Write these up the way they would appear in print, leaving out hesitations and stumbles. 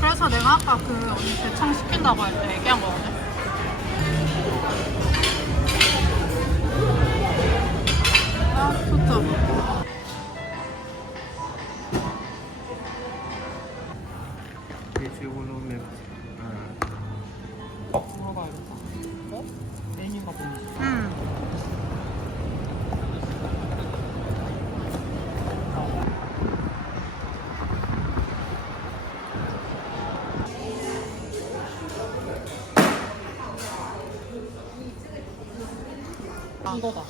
그래서 내가 아까 그 언니 대창 시킨다고 할 때 얘기한 거거든. 아 좋다. Если 올라오면 뭐가 이렇다. 어? 메뉴가 뭐지? 이거다.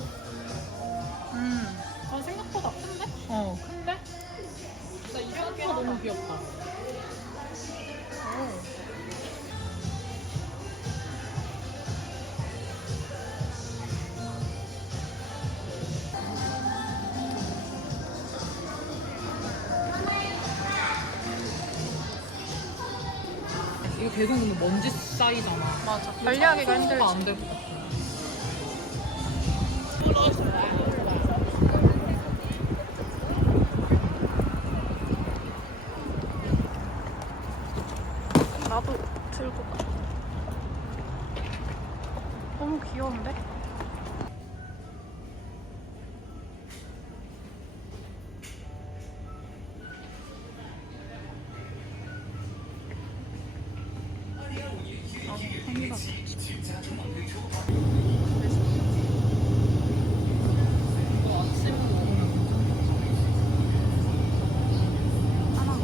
아, 생각보다 큰데? 큰데? 나 이렇게가 너무 귀엽다. 이거 계속 보면 먼지 쌓이잖아. 맞아. 관리하기가 힘들지. 안될 것 같아. 나도 들고 가. 너무 귀여운데? 팽이가 하나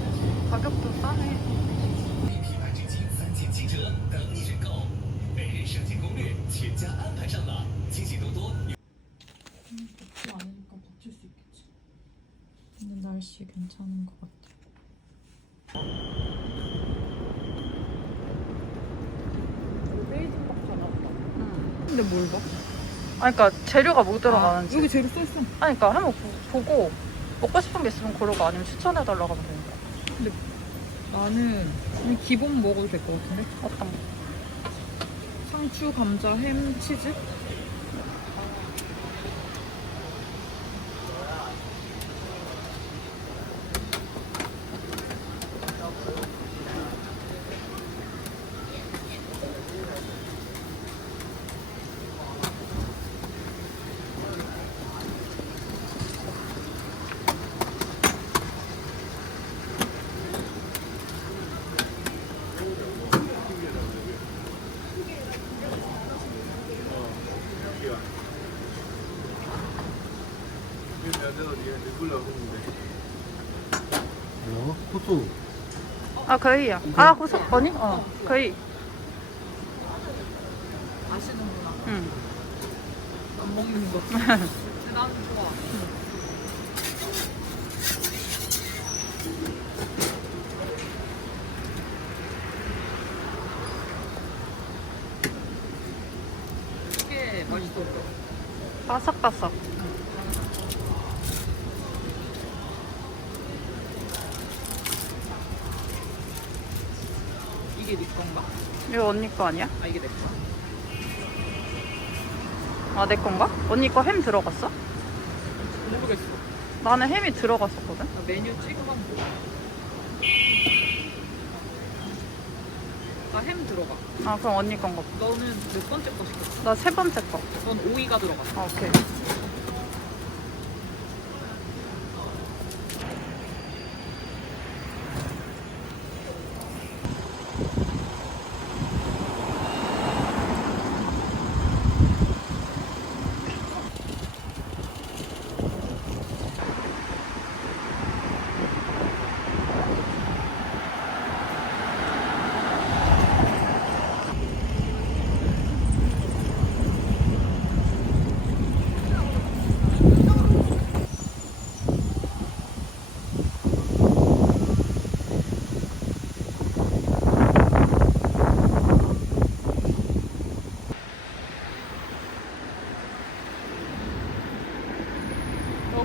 가격도 싸네. 品牌至今3件7折，等你认购。每日省钱攻略，全家安排上了，惊喜多多。 덥지 않으니까 버틸 수 있겠지. 근데 날씨 괜찮은 것 같아. 베이징밖에 안 왔다. 근데 뭘 봐? 아니 그러니까 재료가 뭐 들어가는지. 여기 재료 써있어. 아니 그러니까 한번 보고 먹고 싶은 게 있으면 고르고 아니면 추천해달라고 하면 되니까. 근데 나는 그냥 기본 먹어도 될 것 같은데? 어떤 거? 상추, 감자, 햄, 치즈? 호수 啊，可以啊。啊，호수 언니? 可以。 아시는구나. 응. 안 먹는 거. 근데 나는 좋아. 이게 맛있어. 바삭바삭. 이게 네 건가? 이거 언니 거 아니야? 아, 이게 내 거야. 아, 내 건가? 언니 거 햄 들어갔어? 모르겠어. 나는 햄이 들어갔었거든? 나 메뉴 찍으면 뭐. 나 햄 들어가. 아, 그럼 언니 건가 봐. 너는 몇 번째 거 시켰어? 나 세 번째 거. 넌 오이가 들어갔어. 아, 오케이.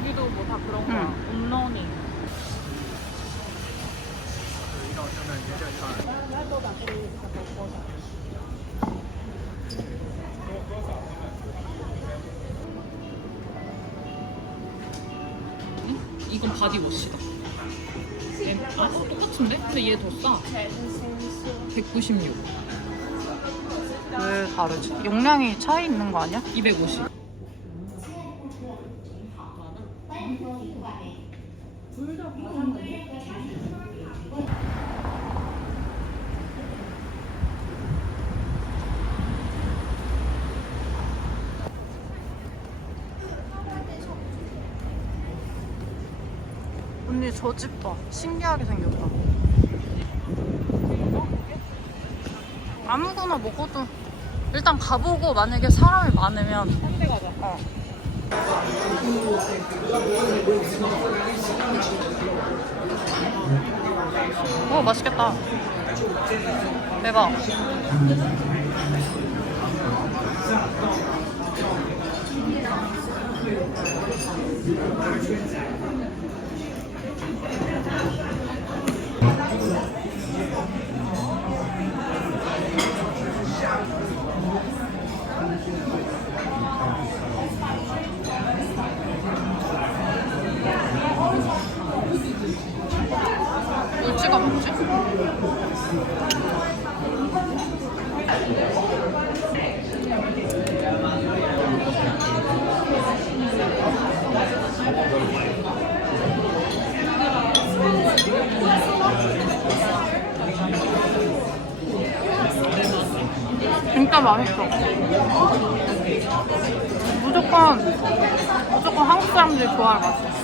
여기도 뭐 다 그런 거야. 온러닝. 이건 바디워시다. 똑같은데? 근데 얘 더 싸. 196. 왜 다르지? 용량이 차이 있는 거 아니야? 250. 언니 저 집 봐. 신기하게 생겼다. 아무거나 먹어도 일단 가보고 만약에 사람이 많으면 한 대 가자. 오 맛있겠다. 대박. 뭘 찍어 먹지? 진짜 맛있어. 무조건 한국 사람들이 좋아할 맛이야.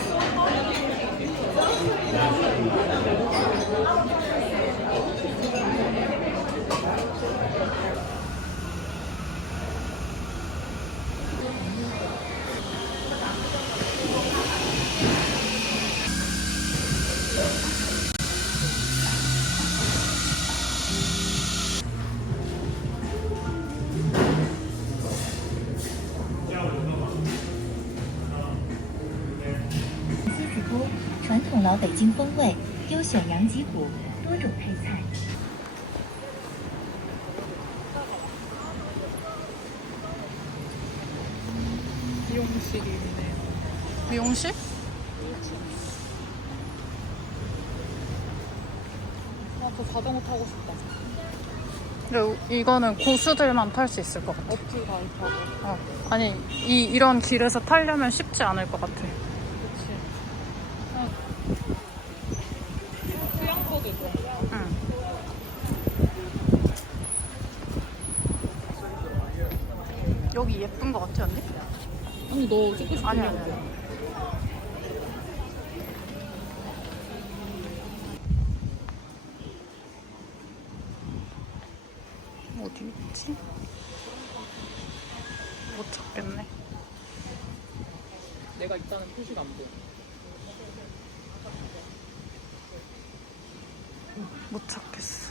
传统老北京风味，优选羊脊骨，多种配菜。 미용실이 있네요. 미용실? 저 자전거 타고 싶다. 근데 이거는 고수들만 탈 수 있을 것 같아. 어플 가입하고. 아니 이런 길에서 타려면 쉽지 않을 것 같아. 그치. 수영복이 좋아. 응. 여기 예쁜 것 같아 언니? 아니 너 찍고 싶은 아니야. 어디 있지? 못 찾겠네. 내가 있다는 표시가 안 보여. 못 찾겠어.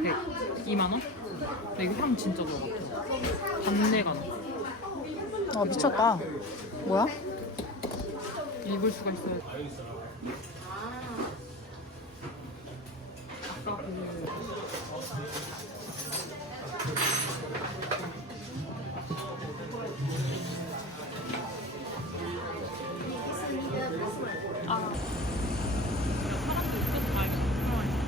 네, 2만원? 근데 이거 향 진짜 좋아 같아. 단내가 나. 아 미쳤다. 뭐야? 입을 수가 있어요. 아까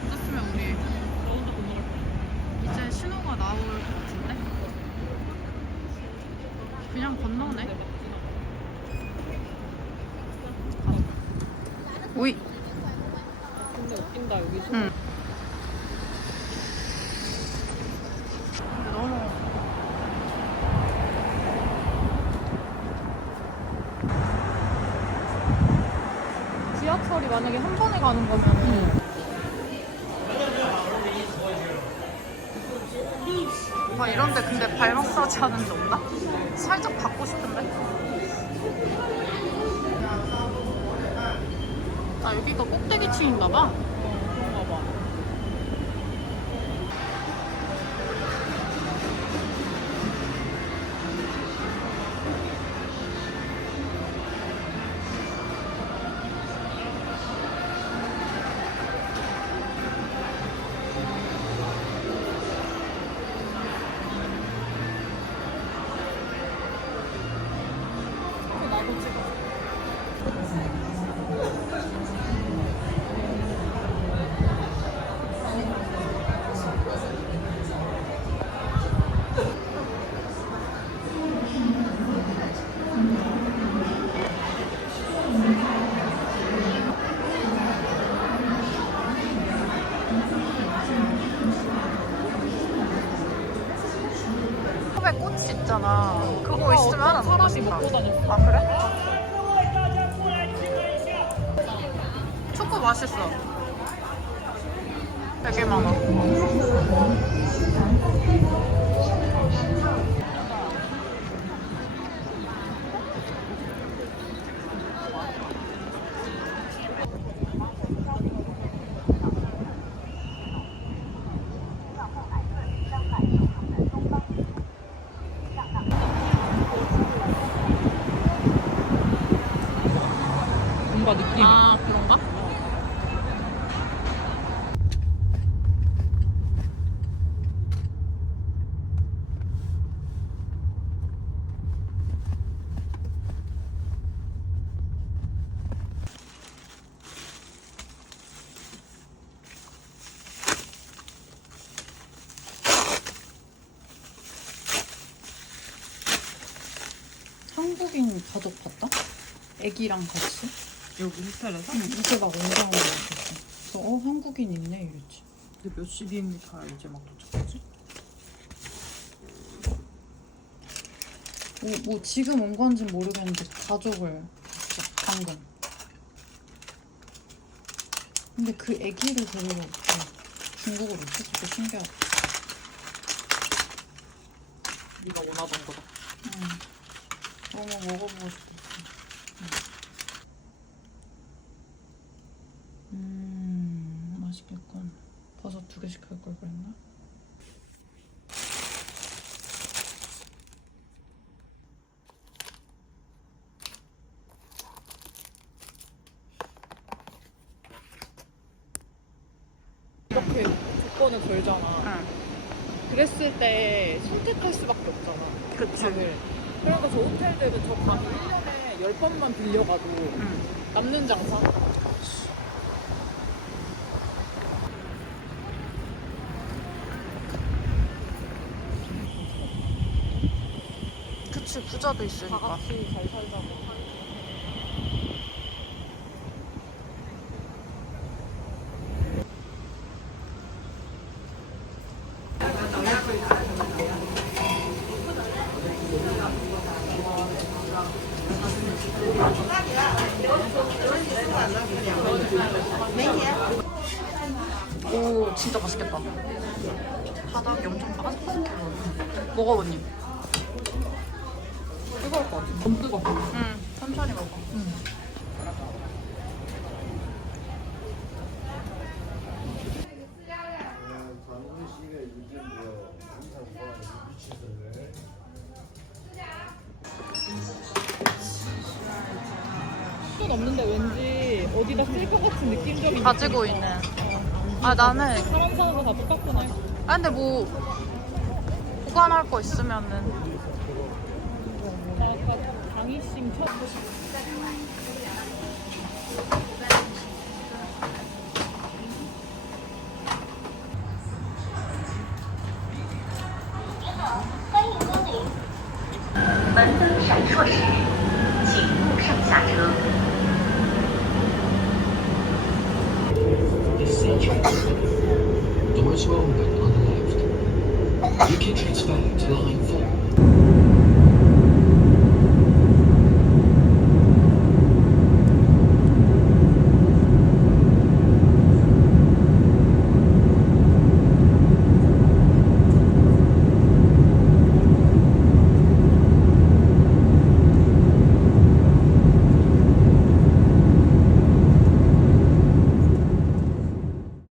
있었으면 우리 저 혼자 못 먹을 뻔. 이제 신호가 나올 것 같은데? 그냥 건너네. 오이. 근데 웃긴다 여기 신호. 응. 근데 너무 지하철이 만약에 한 번에 가는 거면 막 이런데 근데 발 마사지 하는 데 없나? 살짝 받고 싶은데? 아, 여기가 꼭대기층인가 봐. 그런가 봐. 나도 찍어. 컵에 꽃이 있잖아. 그거 있으면 하나 어떤 사람이 먹고 먹고 싶다. 다녔어. 아, 그래? 초코 맛있어. 되게 많아. 뭔가 느낌이. 아, 그런가? 한국인 가족 봤다? 애기랑 같이? 여기 호텔에서? 응, 이제 막 온다고 그랬어. 그래서 한국인 있네 이랬지. 근데 몇 시 비행기가 이제 막 도착하지? 뭐 지금 온 건진 모르겠는데 가족을 봤어, 방금. 근데 그 애기를 데리러 중국으로 있었어. 또 신기하다. 네가 원하던 거다. 응. 너무 먹어보고 싶었어. 맛있겠군. 버섯 2개씩 할 걸 그랬나? 이렇게 조건을 걸잖아. 응. 그랬을 때 선택할 수밖에 없잖아. 그치. 방을. 그러니까 저 호텔들은 저 방 1년에 10번만 빌려가도 응. 남는 장사. 그치, 부자도 다 있으니까. 같이 잘 살자고. 오, 진짜 맛있겠다. 바닥이 엄청 바삭바삭해. 먹어보니. 뜨거울 것 같아. 너무 뜨거워. 응, 천천히 먹어. 장훈 씨가 요즘 항상 뭐하는 미치던데. 돈 없는데 왠지 어디다 쓸 것 같은 느낌적인 가지고 있는. 아, 나는. 사람 사는 거 다 똑같구나. 아, 근데 뭐, 보관할 거 있으면은. 나 아까 강희씨 첫 Doors will open on the left. You can transfer to line 4.